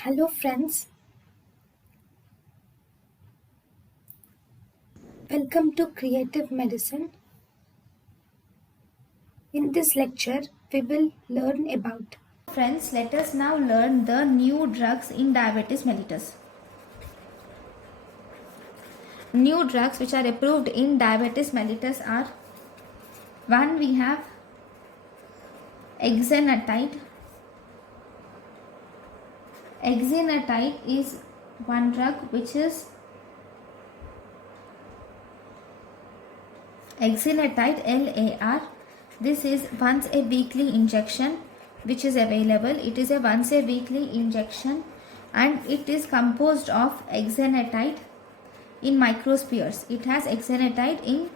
Hello friends, welcome to Creative Medicine. In this lecture, we will learn about. Friends, let us now learn the new drugs in diabetes mellitus. New drugs which are approved in diabetes mellitus are: one, we have exenatide. Exenatide is one drug which is exenatide LAR. This is once a weekly injection which is available. It is a once a weekly injection and it is composed of exenatide in microspheres. It has exenatide in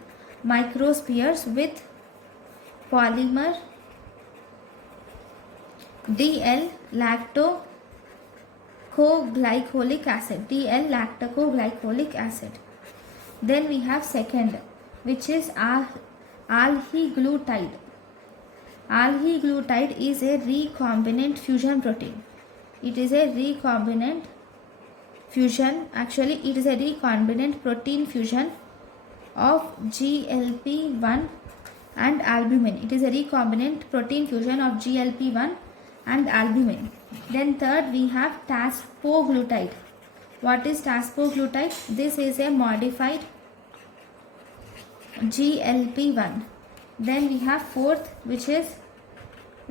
microspheres with polymer DL lactoglycolic acid. DL lactoglycolic acid. Then we have second, which is aldehyglutide. Aldehyglutide is a recombinant fusion protein. It is a recombinant fusion. Actually, it is a recombinant protein fusion of GLP-1 and albumin. It is a recombinant protein fusion of GLP-1 and albumin. Then third, we have taspoglutide. What is taspoglutide? This is a modified GLP-1. Then we have fourth, which is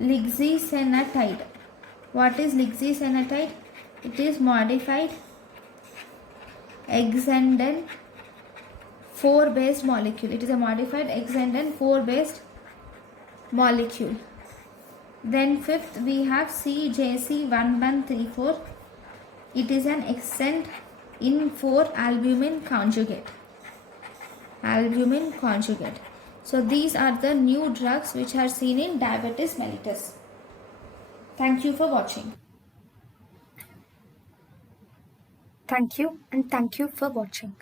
lixisenatide. What is lixisenatide? It is modified exendin 4 based molecule. It is a modified exendin 4 based molecule. Then fifth, we have CJC1134. It is an exend in 4 albumin conjugate. Albumin conjugate. So these are the new drugs which are seen in diabetes mellitus. Thank you for watching. Thank you and thank you for watching.